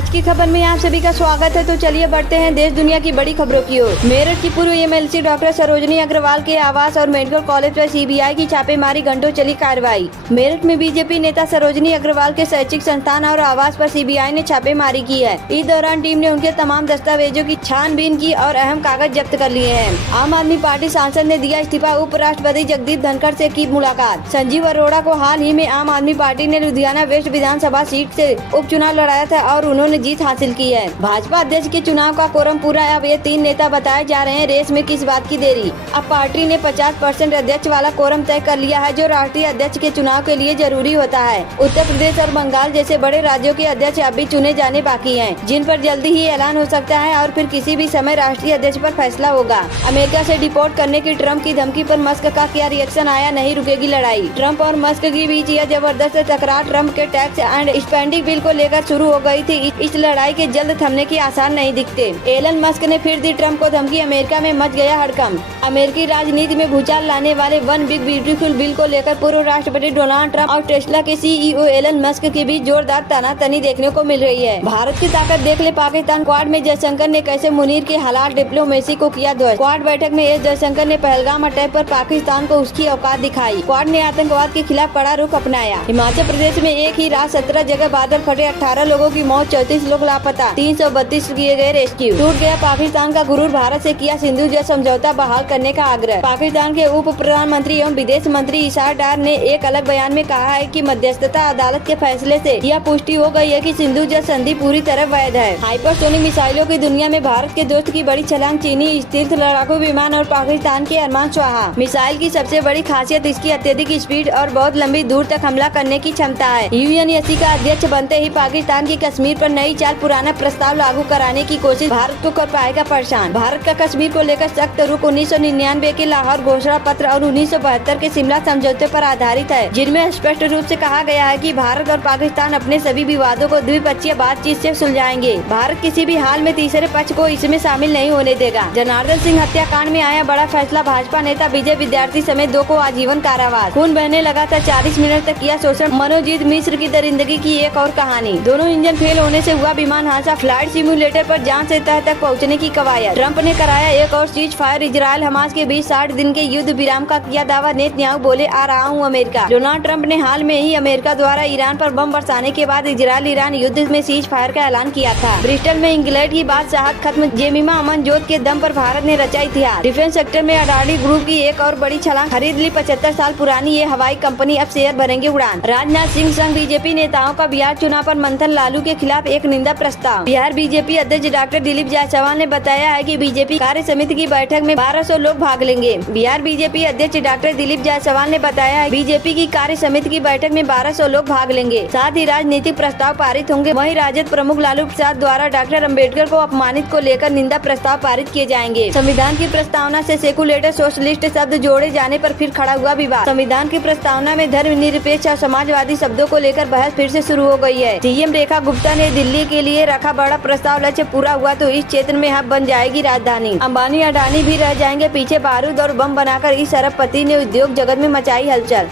आज की खबर में आप सभी का स्वागत है। तो चलिए बढ़ते हैं देश दुनिया की बड़ी खबरों की ओर। मेरठ की पूर्व एमएलसी डॉक्टर सरोजनी अग्रवाल के आवास और मेडिकल कॉलेज पर सीबीआई की छापेमारी, घंटों चली कार्रवाई। मेरठ में बीजेपी नेता सरोजनी अग्रवाल के शैक्षिक संस्थान और आवास पर सीबीआई ने छापेमारी की है। इस दौरान टीम ने उनके तमाम दस्तावेजों की छानबीन की और अहम कागज जब्त कर लिए हैं। आम आदमी पार्टी सांसद ने दिया इस्तीफा, उपराष्ट्रपति जगदीप धनखड़ से की मुलाकात। संजीव अरोड़ा को हाल ही में आम आदमी पार्टी ने लुधियाना वेस्ट विधानसभा सीट से उपचुनाव लड़ाया था और उन्होंने जीत हासिल की है। भाजपा अध्यक्ष के चुनाव का कोरम पूरा है। अब ये 3 नेता बताए जा रहे हैं। रेस में किस बात की देरी? अब पार्टी ने 50% अध्यक्ष वाला कोरम तय कर लिया है, जो राष्ट्रीय अध्यक्ष के चुनाव के लिए जरूरी होता है। उत्तर प्रदेश और बंगाल जैसे बड़े राज्यों के अध्यक्ष अभी चुने जाने बाकी हैं, जिन पर जल्दी ही ऐलान हो सकता है और फिर किसी भी समय राष्ट्रीय अध्यक्ष पर फैसला होगा। अमेरिका से डिपोर्ट करने की ट्रंप की धमकी पर मस्क का क्या रिएक्शन आया? नहीं रुकेगी लड़ाई। ट्रंप और मस्क के बीच यह जबरदस्त टकरार ट्रंप के टैक्स एंड स्पेंडिंग बिल को लेकर शुरू हो गई थी। इस लड़ाई के जल्द थमने की आसार नहीं दिखते। एलन मस्क ने फिर दी ट्रंप को धमकी। अमेरिका में मच गया हड़कंप। अमेरिकी राजनीति में भूचाल लाने वाले वन बिग ब्यूटीफुल बिल को लेकर पूर्व राष्ट्रपति डोनाल्ड ट्रंप और टेस्ला के सीईओ एलन मस्क के बीच जोरदार तनातनी देखने को मिल रही है। भारत की ताकत देख ले पाकिस्तान। क्वाड में जयशंकर ने कैसे मुनीर के हालात डिप्लोमेसी को किया ध्वस्त। क्वाड बैठक में एस जयशंकर ने पहलगाम अटैक पर पाकिस्तान को उसकी औकात दिखाई। क्वाड ने आतंकवाद के खिलाफ कड़ा रुख अपनाया। हिमाचल प्रदेश में एक ही रात 17 जगह बादल फटे, 18 लोगों की मौत, 34 लोग लापता, 332 किए गए रेस्क्यू। टूट गया पाकिस्तान का गुरूर। भारत से किया सिंधु जल समझौता बहाल करने का आग्रह। पाकिस्तान के उप प्रधानमंत्री एवं विदेश मंत्री इशार डार ने एक अलग बयान में कहा है कि मध्यस्थता अदालत के फैसले से यह पुष्टि हो गई है कि सिंधु जल संधि पूरी तरह वैध है। हाइपरसोनिक मिसाइलों की दुनिया में भारत के दोस्त की बड़ी छलांग। चीनी स्थिर लड़ाकू विमान और पाकिस्तान के अरमान स्वाहा। मिसाइल की सबसे बड़ी खासियत इसकी अत्यधिक स्पीड और बहुत लंबी दूर तक हमला करने की क्षमता है। यूएनएससी का अध्यक्ष बनते ही पाकिस्तान की कश्मीर पर नई चाल, पुराना प्रस्ताव लागू कराने की कोशिश। भारत को कर पाएगा परेशान। भारत का कश्मीर को लेकर सख्त रुख 1999 के लाहौर घोषणा पत्र और 1972 के शिमला समझौते पर आधारित है, जिनमें स्पष्ट रूप से कहा गया है कि भारत और पाकिस्तान अपने सभी विवादों को द्विपक्षीय बातचीत से सुलझाएंगे। भारत किसी भी हाल में तीसरे पक्ष को इसमें शामिल नहीं होने देगा। जनार्दन सिंह हत्याकांड में आया बड़ा फैसला। भाजपा नेता विजय विद्यार्थी समेत 2 को आजीवन कारावास। खून बहने लगा था। 40 मिनट तक किया शोषण। मनोजीत मिश्र की दरिंदगी की एक और कहानी। दोनों इंजन फेल होने से हुआ विमान हादसा। फ्लाइट सिम्युलेटर पर जान से तह तक पहुंचने की कवायद। ट्रंप ने कराया एक और सीज फायर। इजराइल हमास के बीच 60 दिन के युद्ध विराम का किया दावा। नेतन्याहू बोले, आ रहा हूं अमेरिका। डोनाल्ड ट्रंप ने हाल में ही अमेरिका द्वारा ईरान पर बम बरसाने के बाद इजराइल ईरान युद्ध में सीज फायर का ऐलान किया था। ब्रिस्टल में इंग्लैंड की बादशाहत खत्म। जेमिमा अमनजोत के दम पर भारत ने रचा इतिहास। डिफेंस सेक्टर में अडानी ग्रुप की एक और बड़ी छलांग। खरीद ली 75 साल पुरानी ये हवाई कंपनी, अब शेयर भरेंगे उड़ान। राजनाथ सिंह संग बीजेपी नेताओं का बिहार चुनाव पर मंथन। लालू के खिलाफ एक निंदा प्रस्ताव। बिहार बीजेपी अध्यक्ष डॉक्टर दिलीप जायसवाल ने बताया है कि बीजेपी कार्य समिति की बैठक में 1200 लोग भाग लेंगे। बिहार बीजेपी अध्यक्ष डॉक्टर दिलीप जायसवाल ने बताया है बीजेपी की कार्य समिति की बैठक में 1200 लोग भाग लेंगे। साथ ही राजनीतिक प्रस्ताव पारित होंगे। वहीं राजद प्रमुख लालू प्रसाद द्वारा डॉक्टर अम्बेडकर को अपमानित को लेकर निंदा प्रस्ताव पारित किए जाएंगे। संविधान की प्रस्तावना से सेकुलेटर सोशलिस्ट शब्द जोड़े जाने पर फिर खड़ा हुआ विवाद। संविधान की प्रस्तावना में धर्मनिरपेक्ष और समाजवादी शब्दों को लेकर बहस फिर से शुरू हो गई है। सीएम रेखा गुप्ता ने दिल्ली के लिए रखा बड़ा प्रस्ताव। लक्ष्य पूरा हुआ तो इस क्षेत्र में हब बन जाएगी राजधानी। अंबानी अडानी भी रह जाएंगे पीछे। बारूद और बम बनाकर इस अरबपति ने उद्योग जगत में मचाई हलचल।